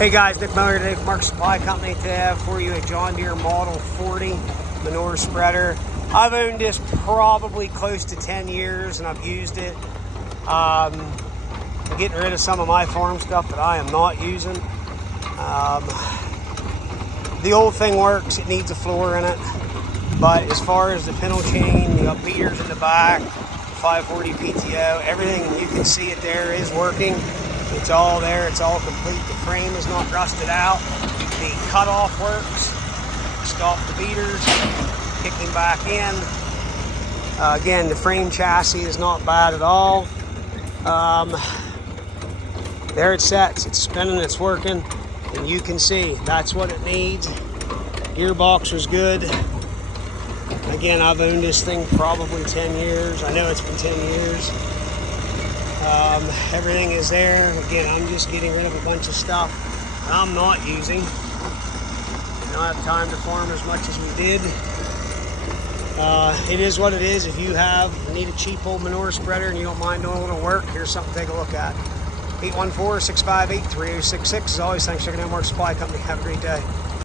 Hey guys, Nick Manure today from Mark Supply Company. Today I have for you a John Deere Model 40 manure spreader. I've owned this probably close to 10 years and I've used it. I'm getting rid of some of my farm stuff that I am not using. The old thing works, it needs a floor in it. But as far as the pintle chain, you got beaters in the back, 540 PTO, everything you can see it there is working. It's all there, it's all complete. The frame is not rusted out. The cutoff works. Stop the beaters, kick them back in. Again, the frame chassis is not bad at all. There it sets, it's spinning, it's working, and you can see that's what it needs. Gearbox was good. Again, I've owned this thing probably 10 years. I know it's been 10 years. Everything is there. Again, I'm just getting rid of a bunch of stuff I'm not using. I don't have time to farm as much as we did. It is what it is. If you need a cheap old manure spreader and you don't mind doing a little work, here's something to take a look at. 814-658-3066. As always, thanks for checking out Mark Supply Company. Have a great day.